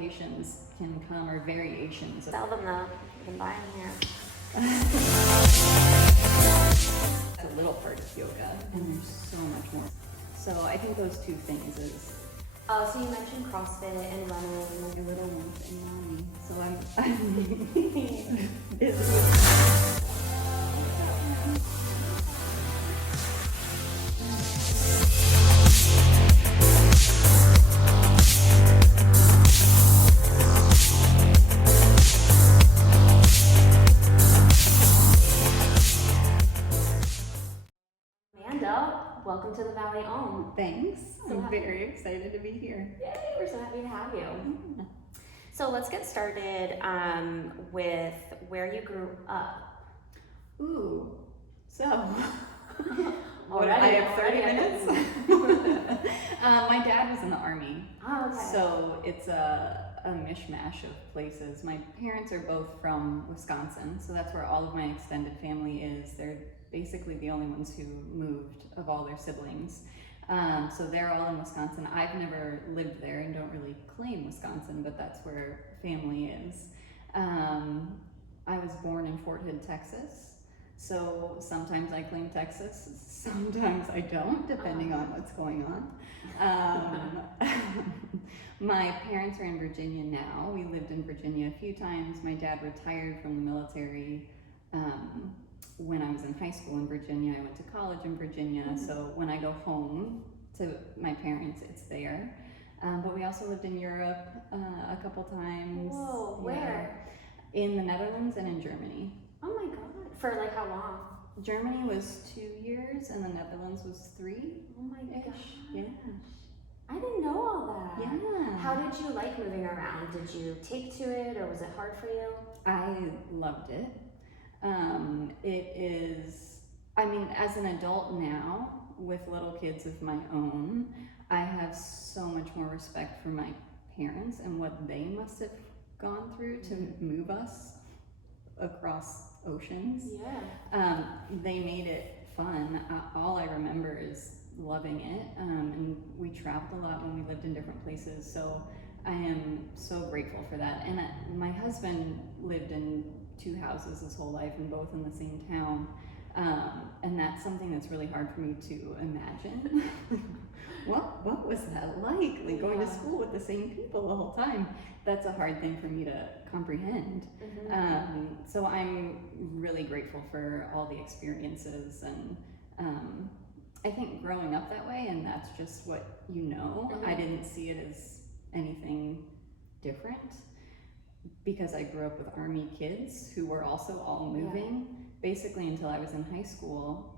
modifications can come, or variations. Sell them though. You can buy them here. It's a little part of yoga, and there's so much more. So I think those two things is. Oh, so you mentioned CrossFit and running. My little ones and mommy. So I'm busy. Welcome to the Valley Home. Thanks. I'm very excited to be here. Yay, we're so happy to have you. Yeah. So let's get started with where you grew up. Ooh, so already, I have 30 minutes. My dad was in the Army, so it's a mishmash of places. My parents are both from Wisconsin, so that's where all of my extended family is. They're basically the only ones who moved of all their siblings. So they're all in Wisconsin. I've never lived there and don't really claim Wisconsin, but that's where family is. I was born in Fort Hood, Texas. So sometimes I claim Texas, sometimes I don't, depending on what's going on. My parents are in Virginia now. We lived in Virginia a few times. My dad retired from the military when I was in high school in Virginia. I went to college in Virginia, so when I go home to my parents, it's there. But we also lived in Europe a couple times. Whoa, where? In the Netherlands and in Germany. Oh my God. For like how long? Germany was 2 years and the Netherlands was 3. Oh my gosh. Yeah. I didn't know all that. Yeah. How did you like moving around? Did you take to it, or was it hard for you? I loved it. It is, I mean, as an adult now, with little kids of my own, I have so much more respect for my parents and what they must have gone through to move us across oceans. Yeah. They made it fun. All I remember is loving it. And we traveled a lot when we lived in different places. So I am so grateful for that. And my husband lived in 2 houses his whole life, and both in the same town. And that's something that's really hard for me to imagine. What was that like going to school with the same people the whole time? That's a hard thing for me to comprehend. So I'm really grateful for all the experiences, and I think growing up that way, and that's just what you know, I didn't see it as anything different, because I grew up with Army kids who were also all moving basically until I was in high school.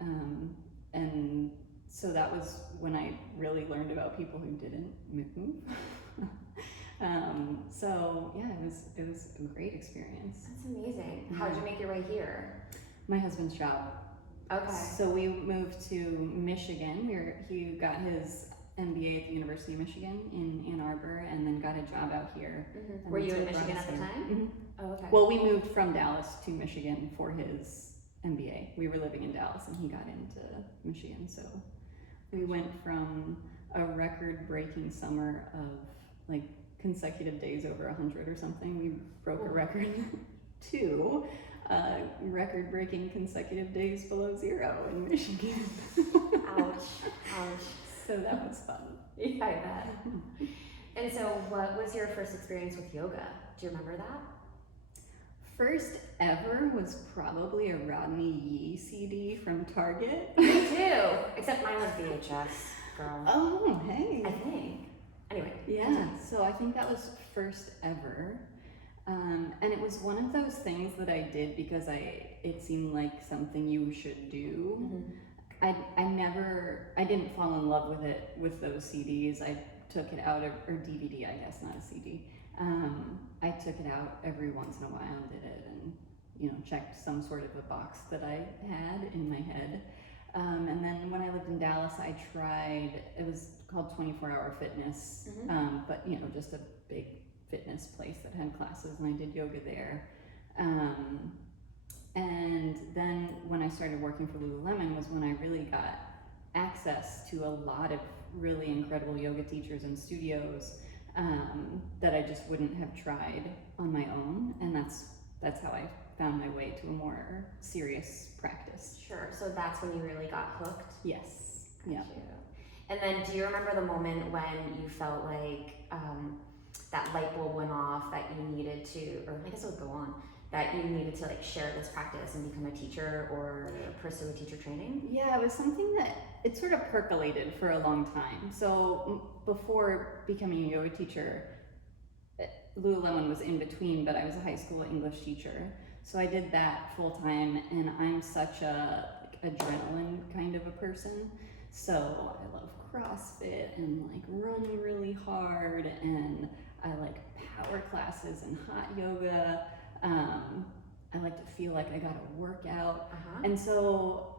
And so that was when I really learned about people who didn't move. So yeah, it was a great experience. That's amazing. How did you make your way here? My husband's job. Okay. So we moved to Michigan. He got his MBA at the University of Michigan in Ann Arbor, and then got a job out here. Were you in Michigan at the time? Oh, okay. Well, we moved from Dallas to Michigan for his MBA. We were living in Dallas, and he got into Michigan. So we went from a record-breaking summer of like consecutive days over 100 or something. We broke a record to record-breaking consecutive days below 0 in Michigan. Ouch. Ouch. So that was fun. Yeah, I bet. And so what was your first experience with yoga? Do you remember that? First ever was probably a Rodney Yee CD from Target. Me too, except mine was VHS, girl. Oh, hey. I think. Anyway. Yeah, so I think that was first ever. And it was one of those things that I did because it seemed like something you should do. I didn't fall in love with it with those CDs. I took it out, or DVD, I guess, not a CD. I took it out every once in a while and did it, and checked some sort of a box that I had in my head. And then when I lived in Dallas, I tried, it was called 24-Hour Fitness, but just a big fitness place that had classes, and I did yoga there. And then when I started working for Lululemon was when I really got access to a lot of really incredible yoga teachers and studios. that I just wouldn't have tried on my own, and that's how I found my way to a more serious practice. Sure. So that's when you really got hooked? Yes. Got Yeah. you. And then do you remember the moment when you felt like that light bulb went off, that you needed to, or I guess it would go on, that you needed to like share this practice and become a teacher or pursue a teacher training? Yeah, it was something that it sort of percolated for a long time. So before becoming a yoga teacher, Lululemon was in between, but I was a high school English teacher. So I did that full time, and I'm such a adrenaline kind of a person. So I love CrossFit and like running really hard, and I like power classes and hot yoga. I like to feel like I got a workout. And so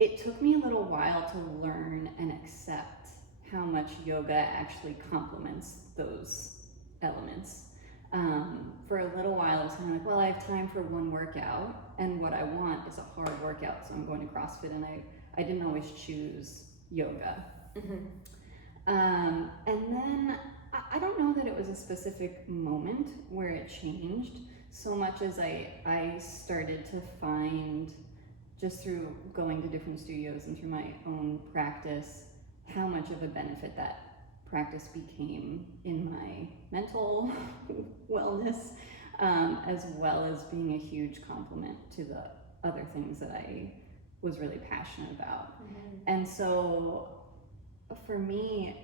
it took me a little while to learn and accept how much yoga actually complements those elements. For a little while, I was kind of like, well, I have time for one workout, and what I want is a hard workout, so I'm going to CrossFit, and I didn't always choose yoga. And then I don't know that it was a specific moment where it changed so much as I started to find, just through going to different studios and through my own practice, how much of a benefit that practice became in my mental wellness, as well as being a huge complement to the other things that I was really passionate about. And so for me,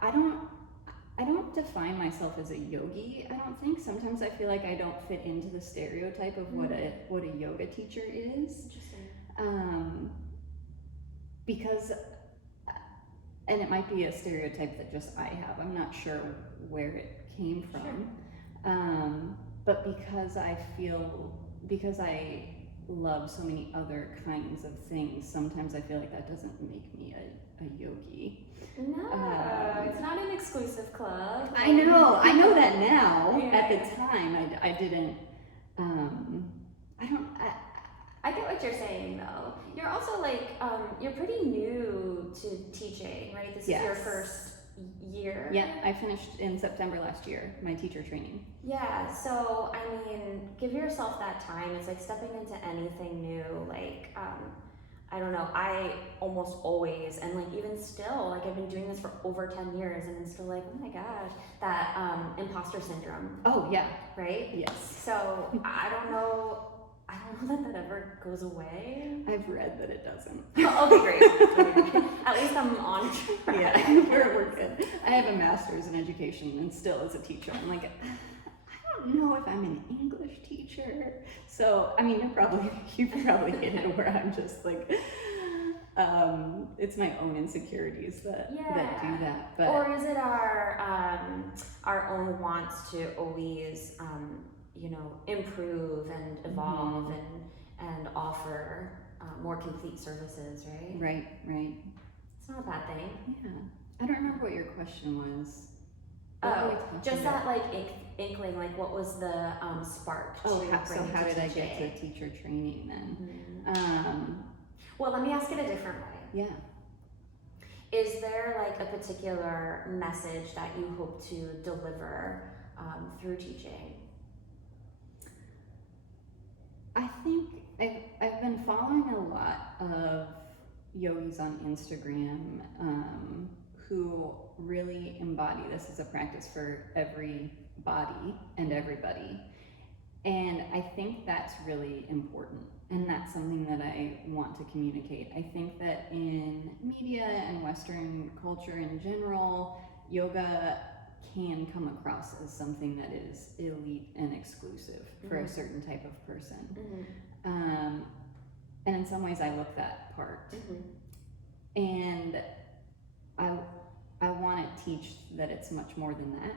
I don't define myself as a yogi, I don't think. Sometimes I feel like I don't fit into the stereotype of what a yoga teacher is. Interesting. Because, and it might be a stereotype that just I have, I'm not sure where it came from. But because I love so many other kinds of things, sometimes I feel like that doesn't make me a yogi. No, it's not an exclusive club. I know that now. Yeah. At the time, I didn't. I get what you're saying though. You're also like, you're pretty new to teaching, right? This is your first year. Yeah, I finished in September last year, my teacher training. Yeah, so I mean, give yourself that time. It's like stepping into anything new. Like, I don't know, I almost always, and like even still, like I've been doing this for over 10 years and I'm still like, oh my gosh, that imposter syndrome. Oh yeah. Right? Yes. So I don't know that ever goes away. I've read that it doesn't. Oh, okay, great. At least I'm on track. Yeah, we're good. I have a master's in education and still as a teacher, I'm like, I don't know if I'm an English teacher. So, I mean, you probably hit it where I'm just like, it's my own insecurities that do that. But, or is it our own wants to always, improve and evolve and offer more complete services, right? Right. It's not a bad thing. Yeah. I don't remember what your question was. Oh, just that like inkling, like what was the spark? How did I get to teacher training then? Well, let me ask it a different way. Yeah. Is there like a particular message that you hope to deliver through teaching? I think I've been following a lot of yogis on Instagram who really embody this as a practice for every body and everybody. And I think that's really important. And that's something that I want to communicate. I think that in media and Western culture in general, yoga can come across as something that is elite and exclusive for a certain type of person. And in some ways I look that part. And I want to teach that it's much more than that.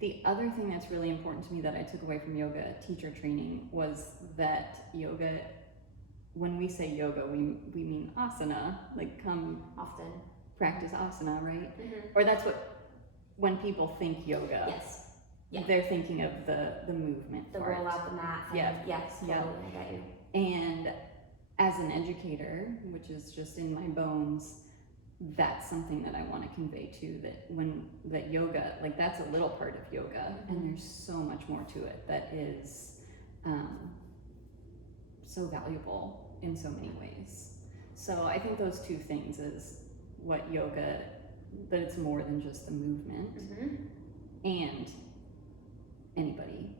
The other thing that's really important to me that I took away from yoga teacher training was that yoga, when we say yoga, we mean asana, like come Often practice asana, right? Or that's what, when people think yoga, yes. Yeah. they're thinking of the movement The part. roll out the mat. Yes, totally. I get you. And as an educator, which is just in my bones, that's something that I want to convey too, that yoga, like that's a little part of yoga, and there's so much more to it that is so valuable in so many ways. So I think those two things is what yoga, that it's more than just the movement, and anybody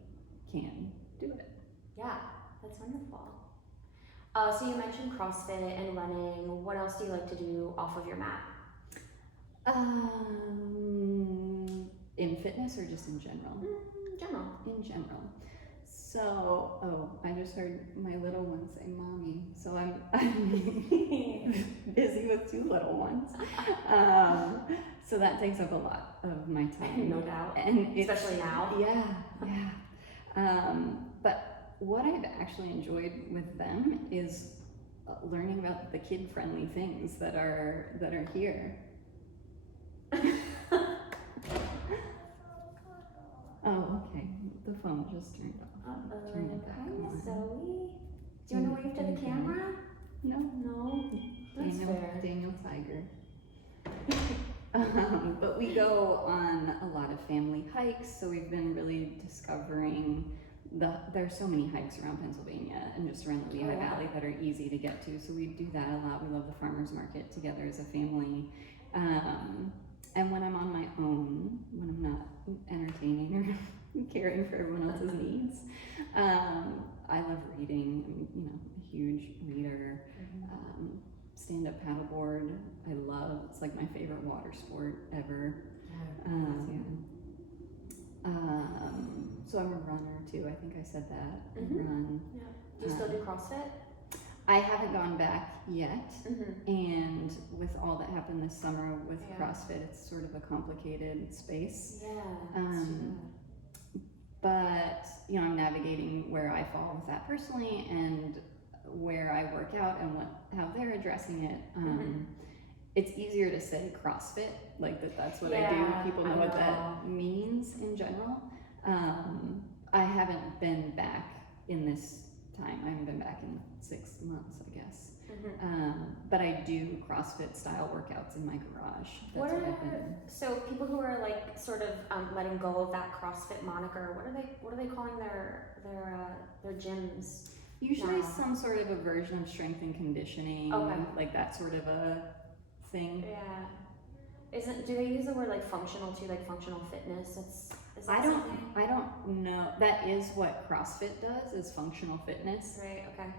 can do it. Yeah, that's wonderful. So you mentioned CrossFit and running. What else do you like to do off of your mat? In fitness or just in general? General. In general. So, I just heard my little one say "mommy," so I'm busy with two little ones. So that takes up a lot of my time. No doubt. And especially now. Yeah. But what I've actually enjoyed with them is learning about the kid-friendly things that are here. Oh, okay. The phone just turned off. Turn it back Hi, on. Zoe. Do you want to wave to the camera? No. No. That's fair. Daniel Tiger. But we go on a lot of family hikes, so we've been really discovering there's so many hikes around Pennsylvania and just around the Lehigh Valley that are easy to get to, so we do that a lot. We love the farmers market together as a family. And when I'm on my own, when I'm not entertaining or caring for everyone else's needs, I love reading. I'm, a huge reader. Stand-up paddleboard, it's like my favorite water sport ever. So I'm a runner too, I think I said that. I run. Yeah. Do you still do CrossFit? I haven't gone back yet, and with all that happened this summer with CrossFit, it's sort of a complicated space. Yeah. But I'm navigating where I fall with that personally, and where I work out and how they're addressing it. It's easier to say CrossFit, like that's what I do. People know what that means in general. I haven't been back in this time. I haven't been back in 6 months, I guess. But I do CrossFit style workouts in my garage. That's what I've been. So people who are like sort of letting go of that CrossFit moniker, what are they calling their gyms? Usually some sort of a version of strength and conditioning, like that sort of a thing. Yeah. Do they use the word like functional too, like functional fitness? Is that something? I don't know. That is what CrossFit does, is functional fitness. Right, okay.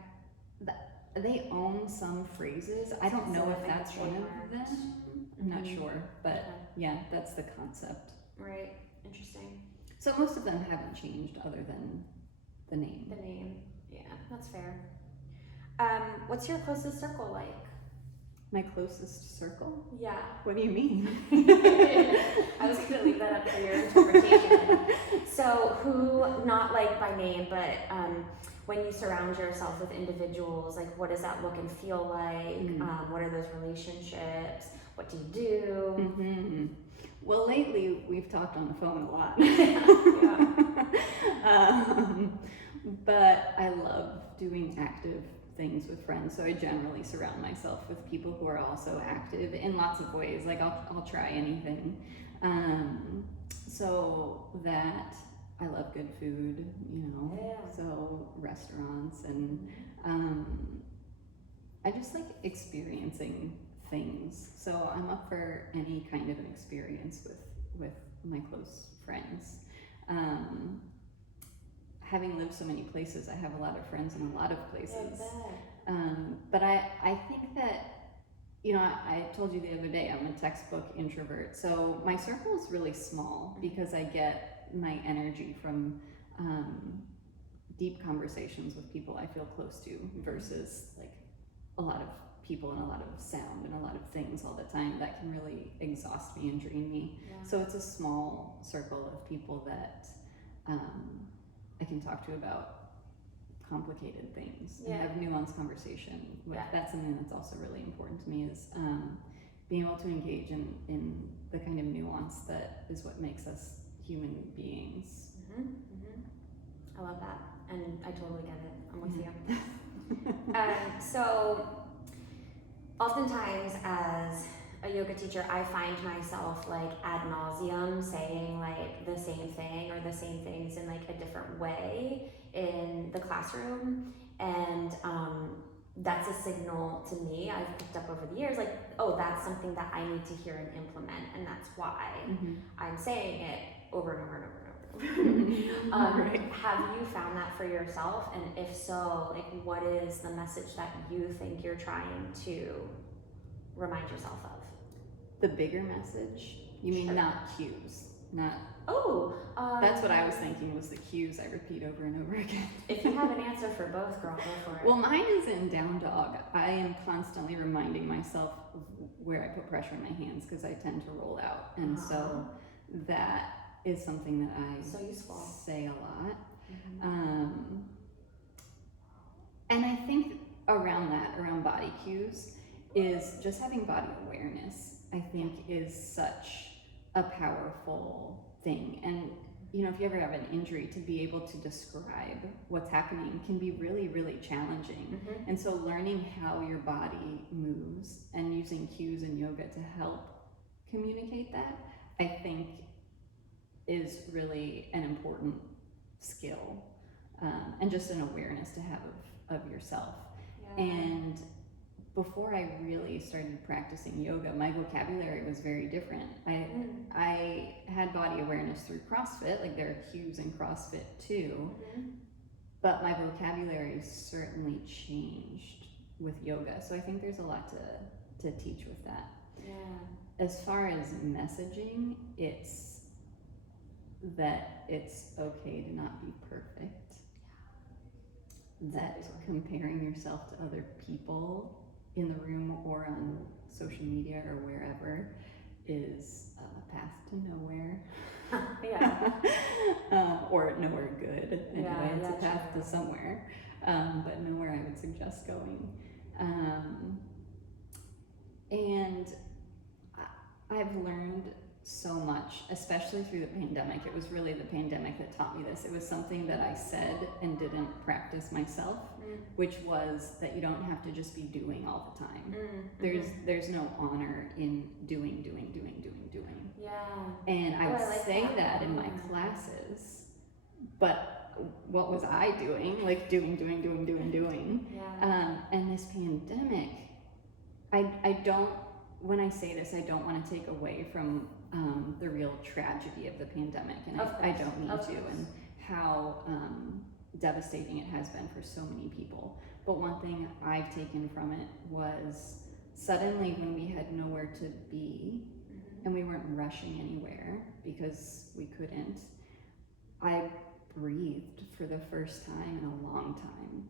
They own some phrases. I don't know if that's one of them. I'm not sure, but yeah, that's the concept. Right, interesting. So most of them haven't changed other than the name. The name, yeah, that's fair. What's your closest circle like? My closest circle? Yeah. What do you mean? I was going to leave that up for your interpretation. So who, not like by name, but when you surround yourself with individuals, like what does that look and feel like? What are those relationships? What do you do? Well, lately we've talked on the phone a lot. But I love doing active things with friends, so I generally surround myself with people who are also active in lots of ways. Like I'll try anything. So that I love good food, so restaurants, and I just like experiencing things. So I'm up for any kind of an experience with my close friends. Having lived so many places, I have a lot of friends in a lot of places. But I think that, I told you the other day, I'm a textbook introvert. So my circle is really small because I get my energy from deep conversations with people I feel close to versus like a lot of people and a lot of sound and a lot of things all the time that can really exhaust me and drain me. So it's a small circle of people that I can talk to about complicated things and have nuanced conversation with. That's something that's also really important to me, is being able to engage in the kind of nuance that is what makes us human beings. I love that, and I totally get it. I'm with you. So oftentimes as a yoga teacher, I find myself like ad nauseum saying like the same thing or the same things in like a different way in the classroom. And that's a signal to me I've picked up over the years, like, oh, that's something that I need to hear and implement, and that's why I'm saying it over and over and over and over. Right. Have you found that for yourself? And if so, like, what is the message that you think you're trying to remind yourself of? The bigger message? You mean Sure. not cues, not. Oh, That's what I was thinking, was the cues I repeat over and over again. If you have an answer for both, girl, go for it. Well, mine is in down dog. I am constantly reminding myself of where I put pressure in my hands because I tend to roll out. And so that is something that I so useful. say a lot. And I think around body cues, is just having body awareness, I think, is such a powerful thing. And you know, if you ever have an injury, to be able to describe what's happening can be really, really challenging. And so learning how your body moves and using cues in yoga to help communicate that, I think, is really an important skill, and just an awareness to have of yourself. Yeah. And before I really started practicing yoga, my vocabulary was very different. I had body awareness through CrossFit, like there are cues in CrossFit too, but my vocabulary certainly changed with yoga. So I think there's a lot to teach with that. Yeah. As far as messaging, it's that it's okay to not be perfect. That comparing yourself to other people in the room or on social media or wherever is a path to nowhere. Or nowhere good. Anyway, it's a path to somewhere, but nowhere I would suggest going. And I've learned so much, especially through the pandemic. It was really the pandemic that taught me this. It was something that I said and didn't practice myself, which was that you don't have to just be doing all the time. There's no honor in doing. Yeah. And I would say that in my classes, but what was I doing? Like doing. Yeah. And this pandemic, I don't, when I say this, I don't want to take away from the real tragedy of the pandemic, and I don't need to, and how devastating it has been for so many people. But one thing I've taken from it was suddenly when we had nowhere to be and we weren't rushing anywhere because we couldn't, I breathed for the first time in a long time.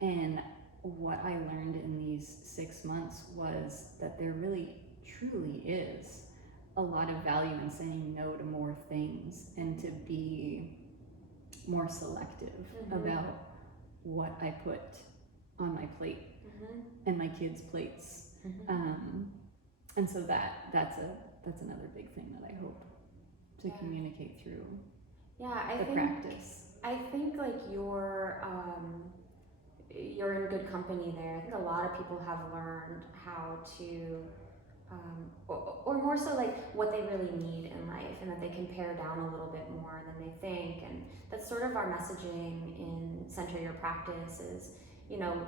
And what I learned in these 6 months was that there really truly is a lot of value in saying no to more things and to be more selective about what I put on my plate and my kids' plates. And so that's another big thing that I hope to communicate through the practice. I think like you're in good company there. I think a lot of people have learned how to or more so like what they really need in life, and that they can pare down a little bit more than they think. And that's sort of our messaging in Center Your Practice is, you know,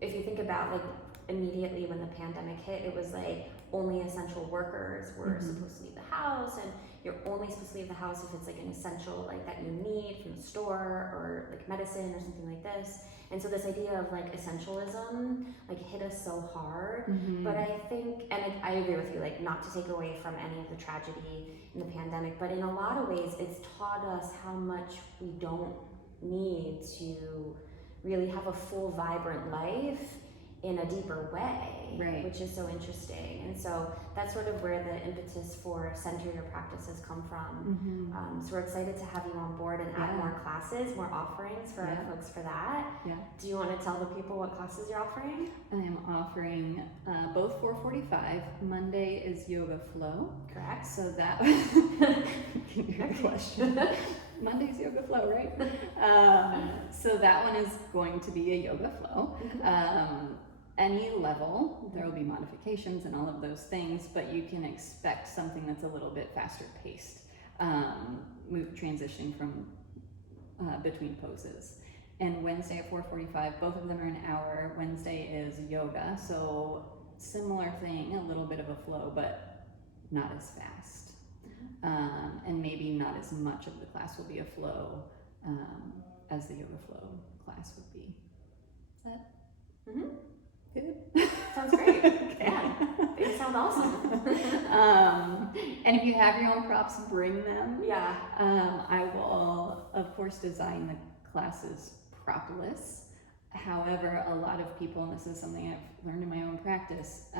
if you think about like immediately when the pandemic hit, it was like only essential workers were supposed to leave the house, and you're only supposed to leave the house if it's like an essential like that you need from the store or like medicine or something like this. And so this idea of like essentialism like hit us so hard. But I think, and I agree with you, like not to take away from any of the tragedy in the pandemic, but in a lot of ways it's taught us how much we don't need to really have a full vibrant life in a deeper way, which is so interesting. And so that's sort of where the impetus for Center Your Practice has come from. So we're excited to have you on board and add more classes, more offerings for our folks for that. Do you want to tell the people what classes you're offering? I am offering both 4:45. Monday is Yoga Flow. Correct. So that can you hear the question? Monday's Yoga Flow, right? So that one is going to be a yoga flow. any level. There will be modifications and all of those things, but you can expect something that's a little bit faster paced, transitioning from between poses. And Wednesday at 4:45, both of them are an hour. Wednesday is yoga, so similar thing, a little bit of a flow, but not as fast. And maybe not as much of the class will be a flow as the yoga flow class would be. Is that good? Sounds great. Okay. Yeah, it sounds awesome. And if you have your own props, bring them. Yeah. I will, of course, design the classes propless. However, a lot of people, and this is something I've learned in my own practice,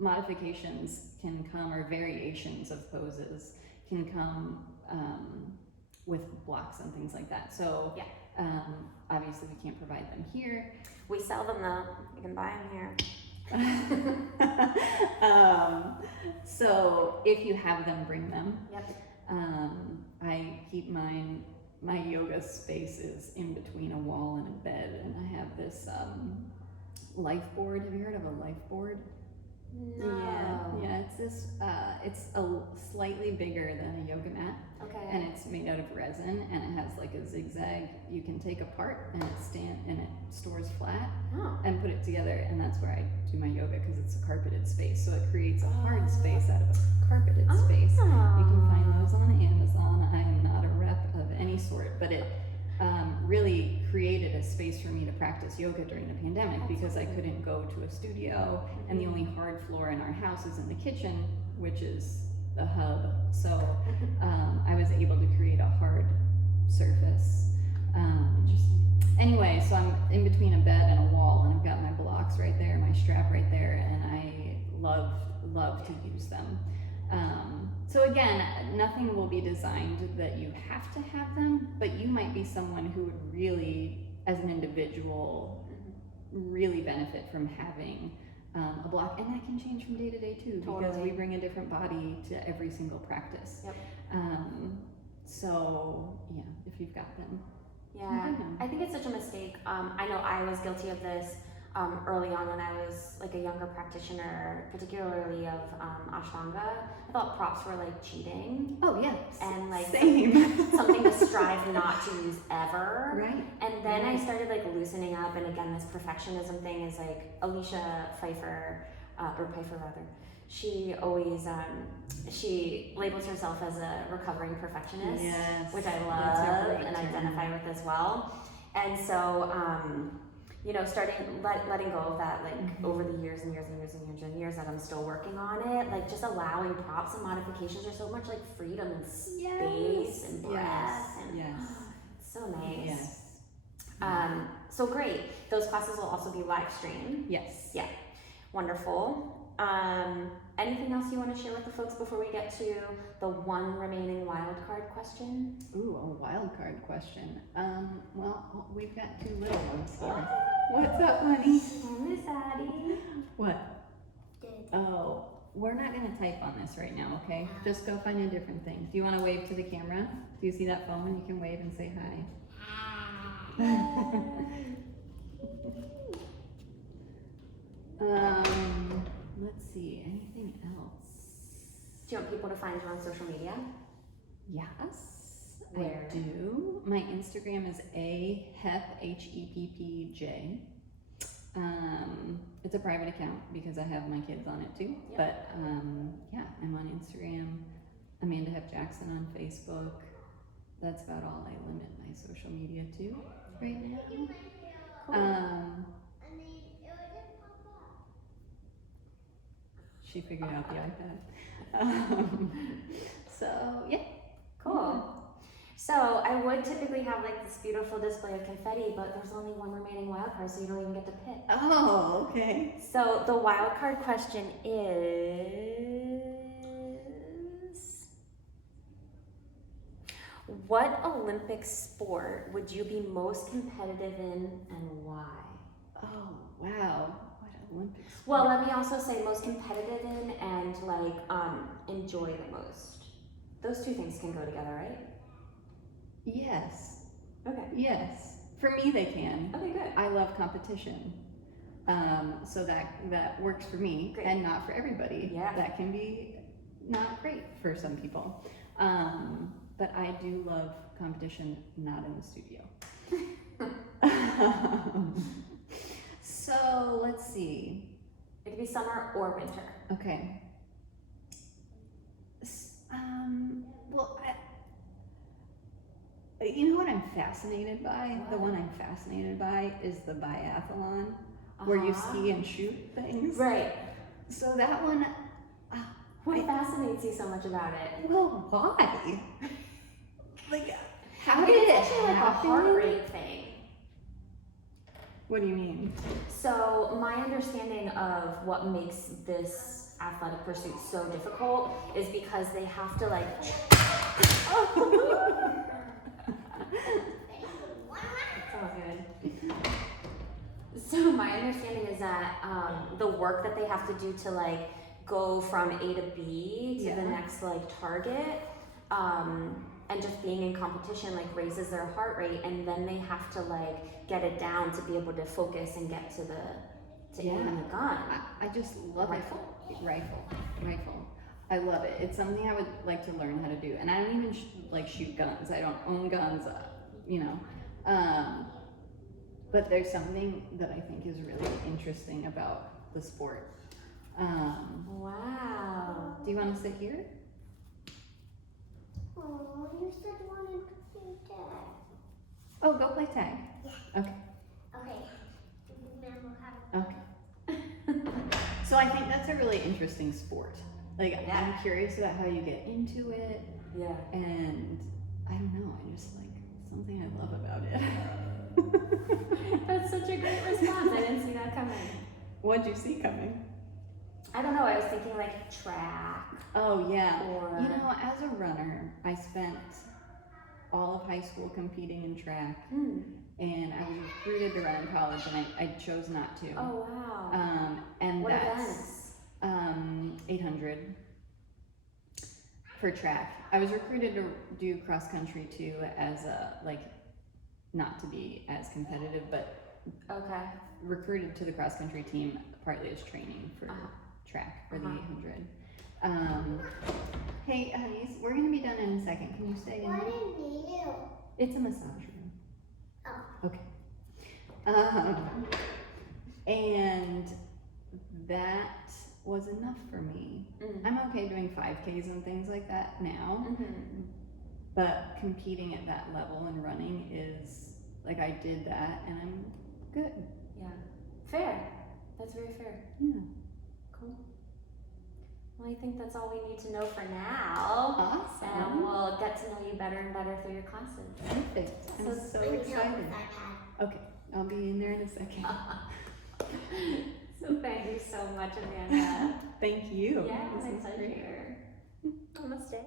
modifications can come, or variations of poses can come with blocks and things like that. So yeah. Obviously we can't provide them here. We sell them though. You can buy them here. So if you have them, bring them. Yep. I keep my yoga space is in between a wall and a bed, and I have this life board. Have you heard of a life board? No. Yeah, it's this, it's a slightly bigger than a yoga mat. Okay. And it's made out of resin, and it has like a zigzag you can take apart, and it stores flat. Oh. And put it together, and that's where I do my yoga, because it's a carpeted space, so it creates a hard space out of a carpeted space. You can find those on Amazon. I am not a rep of any sort, but it really created a space for me to practice yoga during the pandemic, because I couldn't go to a studio, and the only hard floor in our house is in the kitchen, which is the hub. So I was able to create a hard surface. Anyway, so I'm in between a bed and a wall, and I've got my blocks right there, my strap right there, and I love to use them. So again, nothing will be designed that you have to have them, but you might be someone who would really, as an individual, really benefit from having a block, and that can change from day to day too, because we bring a different body to every single practice. Yep. So yeah, if you've got them. Yeah, I think it's such a mistake. I know I was guilty of this early on when I was like a younger practitioner, particularly of Ashtanga. I thought props were like cheating. Oh yeah, and like same. something to strive not to use ever. Right. And then I started like loosening up, and again, this perfectionism thing is like Alicia Pfeiffer, or Pfeiffer rather. She always she labels herself as a recovering perfectionist, which I love and identify with as well. And so you know, letting go of that, like over the years and years and years and years and years that I'm still working on it, like just allowing props and modifications are so much like freedom and space and breath. And it's so nice. So great. Those classes will also be live streamed. Yes. Yeah. Wonderful. Anything else you want to share with the folks before we get to the one remaining wildcard question? Ooh, a wildcard question. Well, we've got two little ones here. What's up, honey? Miss Addie. What? Oh, we're not going to type on this right now, okay? Just go find a different thing. Do you want to wave to the camera? Do you see that phone? You can wave and say hi. Let's see, anything else? Do you want people to find you on social media? Yes, Where? I do. My Instagram is AHeppJ. It's a private account because I have my kids on it too. Yep. But yeah, I'm on Instagram. Amanda Hepp Jackson on Facebook. That's about all I limit my social media to right now. Cool. She figured out the iPad. So yeah. Cool. So I would typically have like this beautiful display of confetti, but there's only one remaining wild card, so you don't even get to pick. Oh, okay. So the wild card question is, what Olympic sport would you be most competitive in and why? Oh, wow. What Olympic sport? Well, let me also say most competitive in and like enjoy the most. Those two things can go together, right? Yes. Okay. Yes. For me, they can. Okay, good. I love competition. So that works for me. Great. And not for everybody. Yeah. That can be not great for some people. But I do love competition, not in the studio. So let's see. It could be summer or winter. Okay. Well, you know what I'm fascinated by? What? The one I'm fascinated by is the biathlon, where you ski and shoot things. Right. So that one. What fascinates you so much about it? Well, why? Like, how I did think it it's actually like a happen? heart rate thing. What do you mean? So my understanding of what makes this athletic pursuit so difficult is because they have to like. It's all good. So my understanding is that the work that they have to do to like go from A to B to the next like target, and just being in competition like raises their heart rate, and then they have to like get it down to be able to focus and get to aim the gun. I just love Rifle. it. Rifle. I love it. It's something I would like to learn how to do. And I don't even like shoot guns. I don't own guns, you know. But there's something that I think is really interesting about the sport. Wow. Do you want to sit here? Oh, you said you wanted to play tag. Oh, go play tag. Okay. Okay. Then we'll have Okay. So I think that's a really interesting sport. Like, I'm curious about how you get into it. Yeah. And I don't know, I just like something I love about it. That's such a great response. I didn't see that coming. What'd you see coming? I don't know. I was thinking like track. Oh yeah. Or You know, as a runner, I spent all of high school competing in track, and I was recruited to run in college, and I chose not to. Oh wow. And What that's events? 800 for track. I was recruited to do cross country too, as a like not to be as competitive, but Okay. recruited to the cross country team partly as training for track for the 800. Hey, honeys, we're gonna be done in a second. Can you stay in? What did you? It's a massage room. Oh. Okay. And that was enough for me. I'm okay doing 5Ks and things like that now, but competing at that level and running is like I did that, and I'm good. Yeah. Fair. That's very fair. Yeah. Cool. Well, I think that's all we need to know for now. Awesome. And we'll get to know you better and better through your classes. Perfect. I'm so Let me help excited. with that. Okay, I'll be in there in a second. So thank you so much, Amanda. Thank you. Yeah, This my was great. pleasure. Namaste.